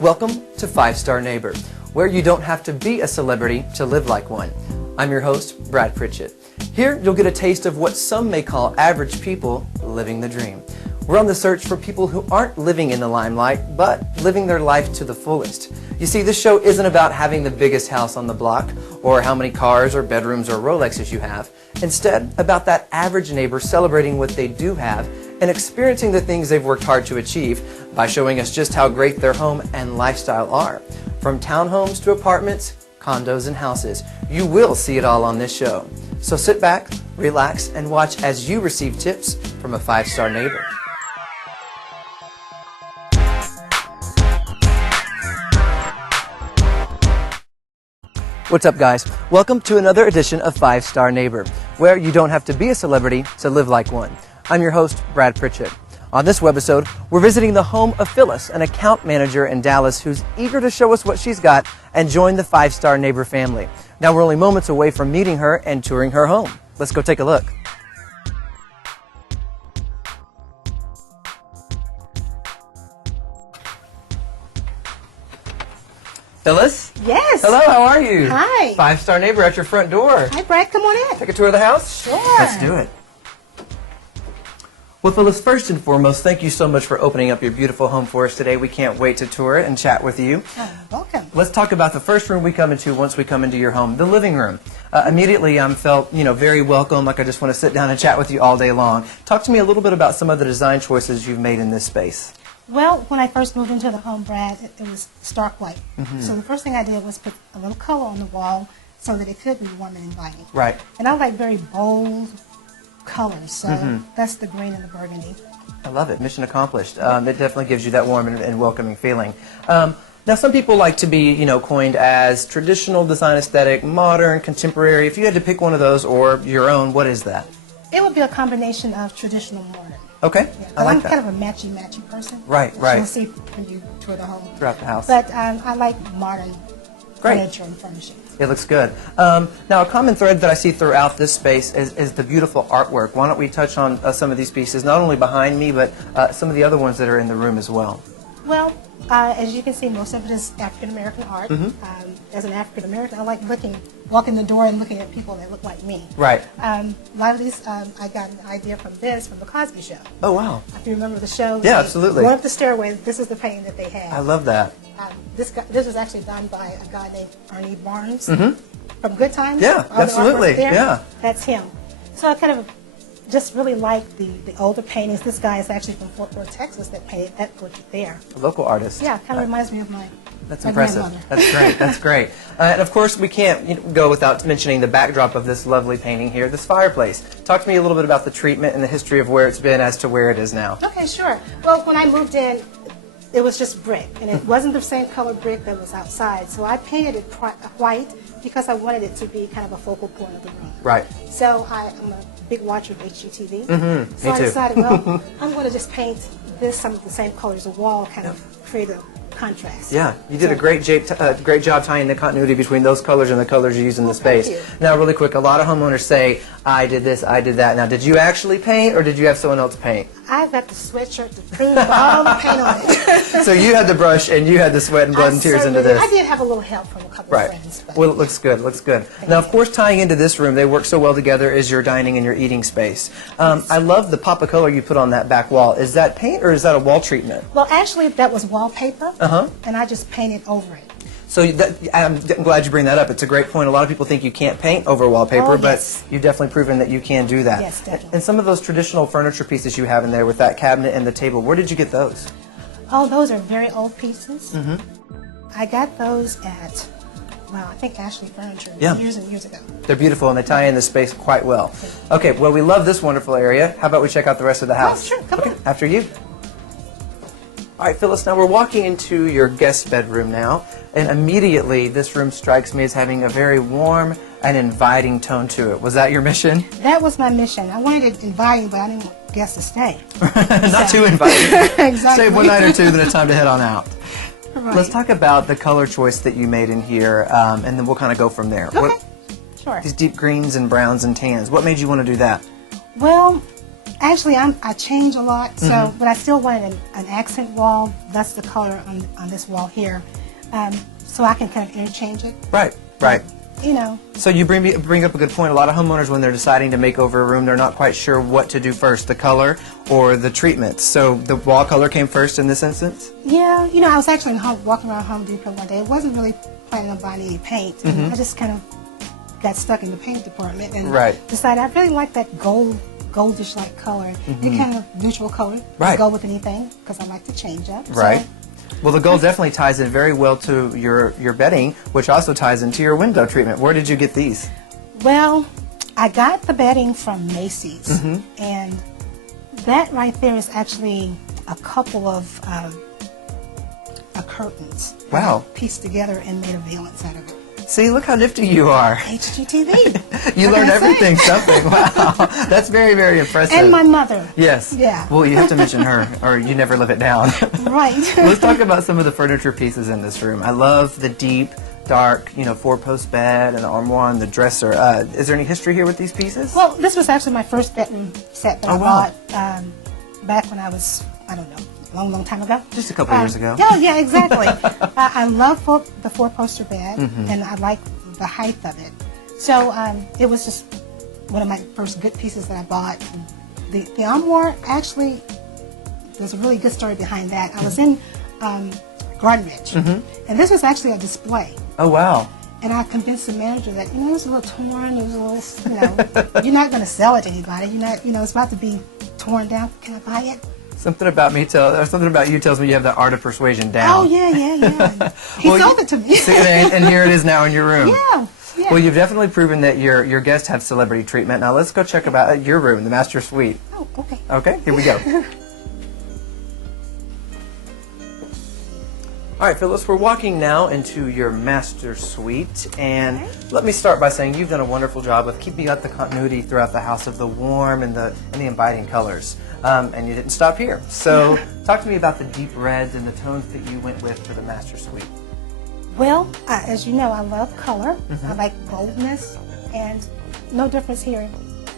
Welcome to 5-Star Neighbor, where you don't have to be a celebrity to live like one. I'm your host, Brad Pritchett. Here, you'll get a taste of what some may call average people living the dream. We're on the search for people who aren't living in the limelight, but living their life to the fullest. You see, this show isn't about having the biggest house on the block, or how many cars or bedrooms or Rolexes you have. Instead, about that average neighbor celebrating what they do have and experiencing the things they've worked hard to achieve by showing us just how great their home and lifestyle are. From townhomes to apartments, condos, and houses, you will see it all on this show. So sit back, relax, and watch as you receive tips from a 5-star neighbor. What's up, guys? Welcome to another edition of 5-Star Neighbor, where you don't have to be a celebrity to live like one. I'm your host, Brad Pritchett. On this webisode, we're visiting the home of Phyllis, an account manager in Dallas who's eager to show us what she's got and join the 5-Star Neighbor family. Now we're only moments away from meeting her and touring her home. Let's go take a look. Phyllis? Yes. Hello, how are you? Hi. 5-Star Neighbor at your front door. Hi, Brad. Come on in. Take a tour of the house? Sure. Let's do it. Well, Phyllis, first and foremost, thank you so much for opening up your beautiful home for us today. We can't wait to tour it and chat with you. Oh, welcome. Let's talk about the first room we come into once we come into your home, the living room. Immediately, I felt, very welcome, like I just want to sit down and chat with you all day long. Talk to me a little bit about some of the design choices you've made in this space. Well, when I first moved into the home, Brad, it was stark white. So the first thing I did was put a little color on the wall so that it could be warm and inviting. Right. And I like very bold colors, so that's the green and the burgundy. I love it. Mission accomplished. It definitely gives you that warm and welcoming feeling. Now, some people like to be, coined as traditional design aesthetic, modern, contemporary. If you had to pick one of those or your own, what is that? It would be a combination of traditional and modern. Okay, Yeah, I like I'm that. kind of a matchy person. Right, right. You'll see when you tour the home. Throughout the house. But I like modern Great. furniture and furnishings. It looks good. Now, a common thread that I see throughout this space is the beautiful artwork. Why don't we touch on some of these pieces, not only behind me, but some of the other ones that are in the room as well. Well, as you can see, most of it is African-American art. As an African-American, I like walking the door and looking at people that look like me. Right. A lot of these, I got an idea from the Cosby Show. Oh, wow. If you remember the show. Yeah, absolutely. Going up the stairway, this is the painting that they had. I love that. This was actually done by a guy named Ernie Barnes from Good Times. Yeah, All the absolutely, artwork there, yeah. That's him. So I kind of just really like the older paintings. This guy is actually from Fort Worth, Texas, that painted that portrait there. A local artist. Yeah, kind of reminds me of my That's my impressive. grandmother. That's great. That's great. And of course, we can't go without mentioning the backdrop of this lovely painting here, this fireplace. Talk to me a little bit about the treatment and the history of where it's been as to where it is now. Okay, sure. Well, when I moved in, it was just brick, and it wasn't the same color brick that was outside. So I painted it white because I wanted it to be kind of a focal point of the room. Right. So I'm a big watcher of HGTV. Me So I too. decided, well, I'm going to just paint some of the same colors of wall, kind of create a contrast. Yeah, you did a great job tying the continuity between those colors and the colors you use in the space. thank you. Now, really quick, a lot of homeowners say, I did this, I did that. Now, did you actually paint, or did you have someone else paint? I've got the sweatshirt to prove all the paint on it. So you had the brush, and you had the sweat and blood and tears into certainly did. this. I did have a little help from a couple of friends. But Well, it looks good. Looks good. Now, of course, tying into this room, they work so well together is your dining and your eating space. I love the pop of color you put on that back wall. Is that paint or is that a wall treatment? well, actually, that was wallpaper, and I just painted over it. So I'm glad you bring that up. It's a great point. A lot of people think you can't paint over wallpaper, Oh, but yes. you've definitely proven that you can do that. Yes, definitely. And some of those traditional furniture pieces you have in there with that cabinet and the table, where did you get those? Oh, those are very old pieces. I got those at, I think Ashley Furniture years and years ago. They're beautiful, and they tie in the space quite well. Okay, well, we love this wonderful area. How about we check out the rest of the house? sure. Come on. After you. All right, Phyllis, now we're walking into your guest bedroom now, and immediately this room strikes me as having a very warm and inviting tone to it. Was that your mission? That was my mission. I wanted it inviting, but I didn't want guests to stay. Not too inviting. Exactly. Save one night or two, then it's time to head on out. Right. Let's talk about the color choice that you made in here, and then we'll kind of go from there. Okay. Sure. These deep greens and browns and tans, what made you want to do that? Well, Actually, I change a lot, so but I still wanted an accent wall. That's the color on this wall here, so I can kind of interchange it. Right, right. You know. So you bring up a good point. A lot of homeowners, when they're deciding to make over a room, they're not quite sure what to do first, the color or the treatment. So the wall color came first in this instance? Yeah, you know, I was actually walking around Home Depot one day. I wasn't really planning on buying any paint. I just kind of got stuck in the paint department and decided I really like that goldish like color. Any kind of neutral color. Right. Go with anything because I like to change up. Right. So, well, the gold definitely ties in very well to your bedding, which also ties into your window treatment. Where did you get these? Well, I got the bedding from Macy's, and that right there is actually a couple of curtains. Wow. Pieced together and made a valance out of it. See, look how nifty you are. HGTV. You learned everything, something. Wow. That's very, very impressive. And my mother. Yes. Yeah. Well, you have to mention her, or you never live it down. Right. Let's talk about some of the furniture pieces in this room. I love the deep, dark, four-post bed and the armoire and the dresser. Is there any history here with these pieces? Well, this was actually my first bedroom set that I bought back when I was, I don't know, a long time ago. Just a couple years ago. Yeah, exactly. I love the four-poster bed, and I like the height of it. So it was just one of my first good pieces that I bought. The armoire, actually, there's a really good story behind that. I was in Garden Ridge, and this was actually a display. Oh, wow. And I convinced the manager that, it was a little torn, it was a little, you're not going to sell it to anybody. You're not, it's about to be torn down. Can I buy it? Something about you tells me you have the art of persuasion down. Oh, yeah. He sold it to me. See, and here it is now in your room. Yeah. Well, you've definitely proven that your guests have celebrity treatment. Now let's go check about your room, the master suite. Oh, okay. Okay, here we go. All right, Phyllis, we're walking now into your master suite, and let me start by saying you've done a wonderful job of keeping up the continuity throughout the house of the warm and the inviting colors, and you didn't stop here. So talk to me about the deep reds and the tones that you went with for the master suite. Well, as you know, I love color. I like boldness, and no difference here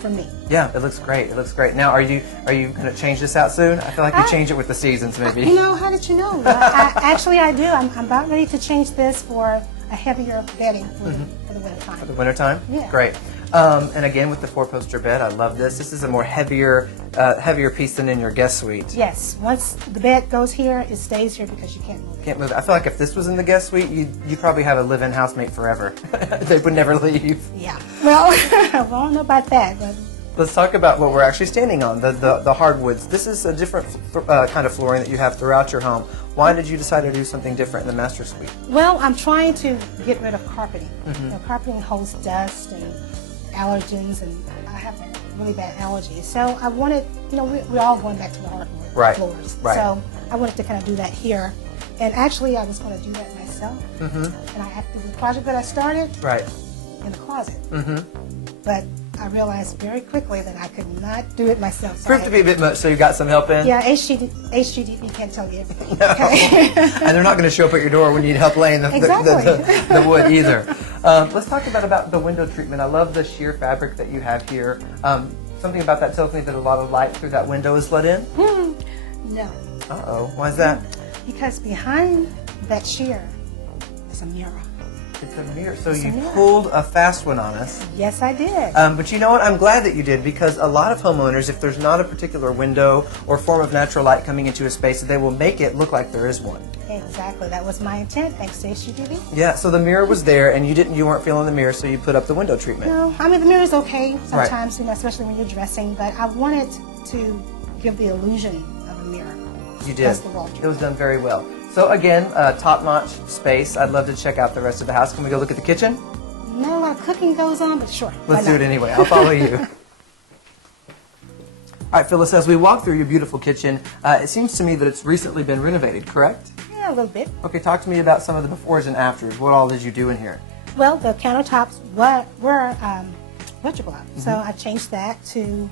for me. Yeah, it looks great. It looks great. Now, are you going to change this out soon? I feel like you change it with the seasons, maybe. How did you know? Actually, I do. I'm about ready to change this for a heavier bedding for the winter time. For the winter time? Yeah. Great. And again, with the four-poster bed, I love this. This is a more heavier piece than in your guest suite. Yes. Once the bed goes here, it stays here because you can't move it. Can't move it. I feel like if this was in the guest suite, you probably have a live-in housemate forever. They would never leave. Yeah. Well, I don't know about that, but. Let's talk about what we're actually standing on, the hardwoods. This is a different kind of flooring that you have throughout your home. Why did you decide to do something different in the master suite? Well, I'm trying to get rid of carpeting. Carpeting holds dust and allergens, and I have really bad allergies. So I wanted, we're all going back to the hardwood floors. Right. So I wanted to kind of do that here. And actually, I was going to do that myself. And I had the project that I started in the closet. But I realized very quickly that I could not do it myself. So Proved to be a bit much, so you got some help in? Yeah, HGTV can't tell you everything. No. Okay? And they're not going to show up at your door when you need help laying the wood either. Let's talk about the window treatment. I love the sheer fabric that you have here. Something about that tells me that a lot of light through that window is let in? No. Uh-oh. Why is that? Because behind that sheer is a mirror. It's a mirror. So you pulled a fast one on us. Yes, I did. But you know what? I'm glad that you did, because a lot of homeowners, if there's not a particular window or form of natural light coming into a space, they will make it look like there is one. Exactly. That was my intent, thanks to HGTV. Yeah, so the mirror was there, and you weren't feeling the mirror, so you put up the window treatment. No, I mean, the mirror is okay sometimes, especially when you're dressing, but I wanted to give the illusion of a mirror. You did. It was done very well. So again, top-notch space. I'd love to check out the rest of the house. Can we go look at the kitchen? Not a lot of cooking goes on, but sure. Let's do it anyway. I'll follow you. All right, Phyllis, as we walk through your beautiful kitchen, it seems to me that it's recently been renovated, correct? Yeah, a little bit. Okay, talk to me about some of the befores and afters. What all did you do in here? Well, the countertops were what you call it. So I changed that to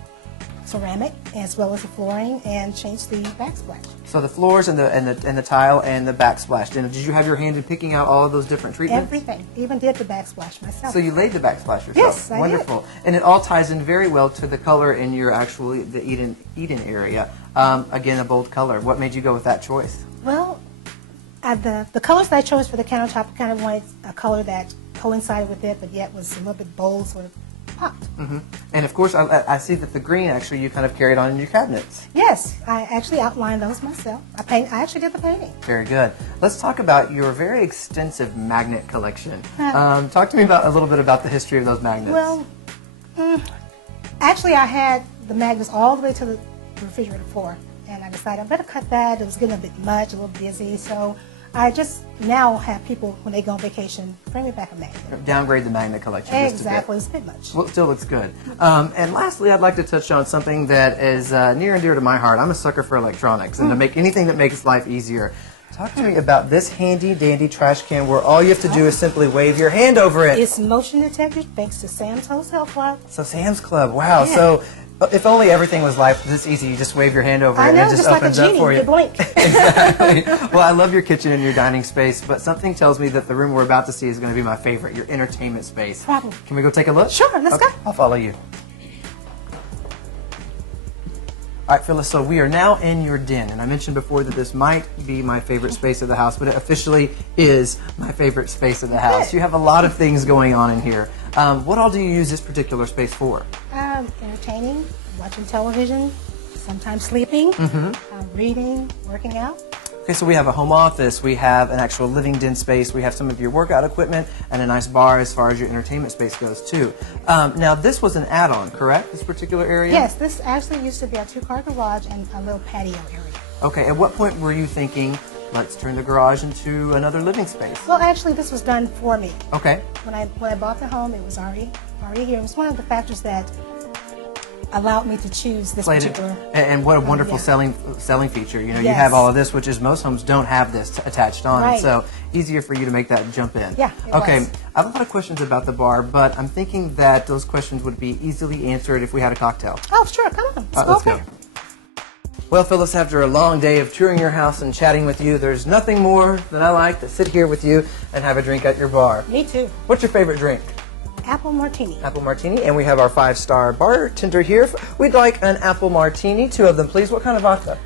ceramic as well as the flooring and changed the backsplash. So the floors and the tile and the backsplash. And did you have your hand in picking out all of those different treatments? Everything. Even did the backsplash myself. So you laid the backsplash yourself? Yes, I Wonderful. did. And it all ties in very well to the color in your the Eden area. Again, a bold color. What made you go with that choice? Well, the colors that I chose for the countertop, I kind of wanted a color that coincided with it, but yet was a little bit bold, sort of popped. And of course, I see that the green actually you kind of carried on in your cabinets. Yes, I actually outlined those myself. I actually did the painting. Very good. Let's talk about your very extensive magnet collection. Talk to me about a little bit about the history of those magnets. Well, actually I had the magnets all the way to the refrigerator floor, and I decided I better cut that. It was getting a bit much, a little busy, so I just now have people, when they go on vacation, bring me back a magnet. Downgrade the magnet collection. Exactly, it's a bit much. Well, it still looks good. And lastly, I'd like to touch on something that is near and dear to my heart. I'm a sucker for electronics, and to make anything that makes life easier. Talk to me about this handy dandy trash can where all you have to do is simply wave your hand over it. It's motion detected thanks to Sam's Hotel Club. So Sam's Club, wow. Yeah. So if only everything was life this easy, you just wave your hand over it I know, and it just like a opens up genie, for you. you blink. Exactly. Well, I love your kitchen and your dining space, but something tells me that the room we're about to see is going to be my favorite, your entertainment space. Probably. Can we go take a look? Sure, let's go. I'll follow you. All right, Phyllis, so we are now in your den, and I mentioned before that this might be my favorite space of the house, but it officially is my favorite space of the house. You have a lot of things going on in here. What all do you use this particular space for? Entertaining, watching television, sometimes sleeping, reading, working out. Okay, so we have a home office, we have an actual living den space, we have some of your workout equipment, and a nice bar as far as your entertainment space goes, too. Now, this was an add-on, correct, this particular area? Yes, this actually used to be a two-car garage and a little patio area. Okay, at what point were you thinking, let's turn the garage into another living space? Well, actually, this was done for me. Okay. When I bought the home, it was already here. It was one of the factors that allowed me to choose this particular. And what a wonderful selling feature. You know, you have all of this, which is most homes don't have this attached on, right. So easier for you to make that jump in. Yeah, it okay, was. I have a lot of questions about the bar, but I'm thinking that those questions would be easily answered if we had a cocktail. Oh, sure, come on, Let's go. Well, Phyllis, after a long day of touring your house and chatting with you, there's nothing more than I like to sit here with you and have a drink at your bar. Me too. What's your favorite drink? Apple martini. Apple martini, and we have our 5-star bartender here. We'd like an apple martini, 2 of them, please. What kind of vodka?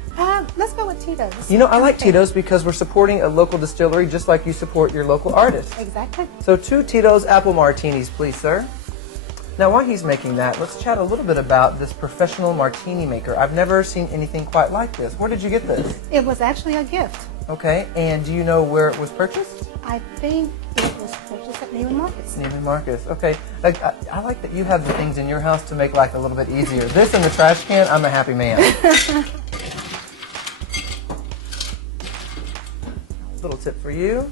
Let's go with Tito's. You know, I like Tito's because we're supporting a local distillery just like you support your local artists. Exactly. So 2 Tito's apple martinis, please, sir. Now, while he's making that, let's chat a little bit about this professional martini maker. I've never seen anything quite like this. Where did you get this? It was actually a gift. Okay, and do you know where it was purchased? I think it was purchased at Neiman Marcus. Neiman Marcus. Okay. I like that you have the things in your house to make life a little bit easier. This and the trash can, I'm a happy man. Little tip for you.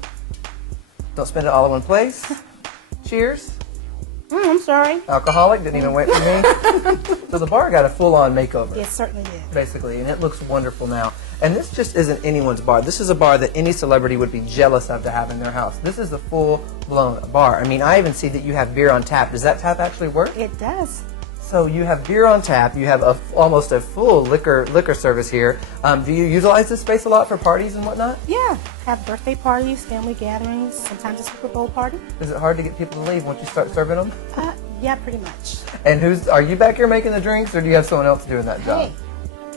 Don't spend it all in one place. Cheers. I'm sorry. Alcoholic, didn't even wait for me. So the bar got a full-on makeover. It certainly did. Basically, and it looks wonderful now. And this just isn't anyone's bar. This is a bar that any celebrity would be jealous of to have in their house. This is a full-blown bar. I mean, I even see that you have beer on tap. Does that tap actually work? It does. So you have beer on tap. You have almost a full liquor service here. Do you utilize this space a lot for parties and whatnot? Yeah. Have birthday parties, family gatherings, sometimes a Super Bowl party. Is it hard to get people to leave once you start serving them? Yeah, pretty much. And are you back here making the drinks, or do you have someone else doing that job? Hey.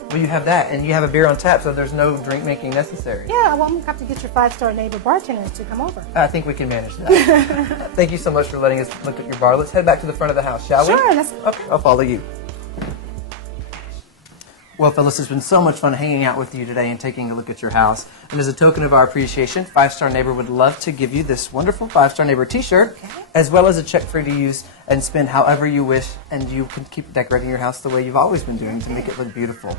Well, you have that, and you have a beer on tap, so there's no drink making necessary. Yeah, well, I'm going to have to get your 5-star neighbor bartenders to come over. I think we can manage that. Thank you so much for letting us look at your bar. Let's head back to the front of the house, shall we? Sure. Okay, I'll follow you. Well, Phyllis, it's been so much fun hanging out with you today and taking a look at your house. And as a token of our appreciation, 5-Star Neighbor would love to give you this wonderful 5-Star Neighbor t-shirt, as well as a check for you to use and spend however you wish, and you can keep decorating your house the way you've always been doing to make it look beautiful.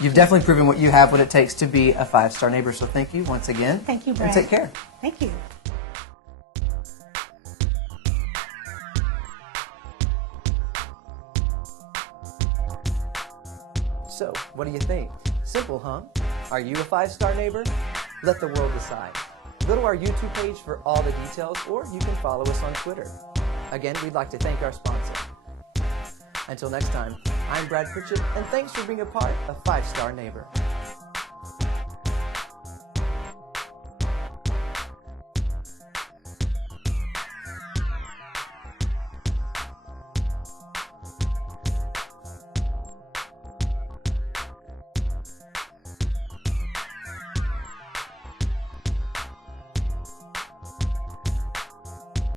You've definitely proven what you have, what it takes to be a 5-Star Neighbor, so thank you once again. Thank you, Brad. And take care. Thank you. So, what do you think? Simple, huh? Are you a 5-Star Neighbor? Let the world decide. Go to our YouTube page for all the details, or you can follow us on Twitter. Again, we'd like to thank our sponsor. Until next time, I'm Brad Pritchett, and thanks for being a part of 5 Star Neighbor.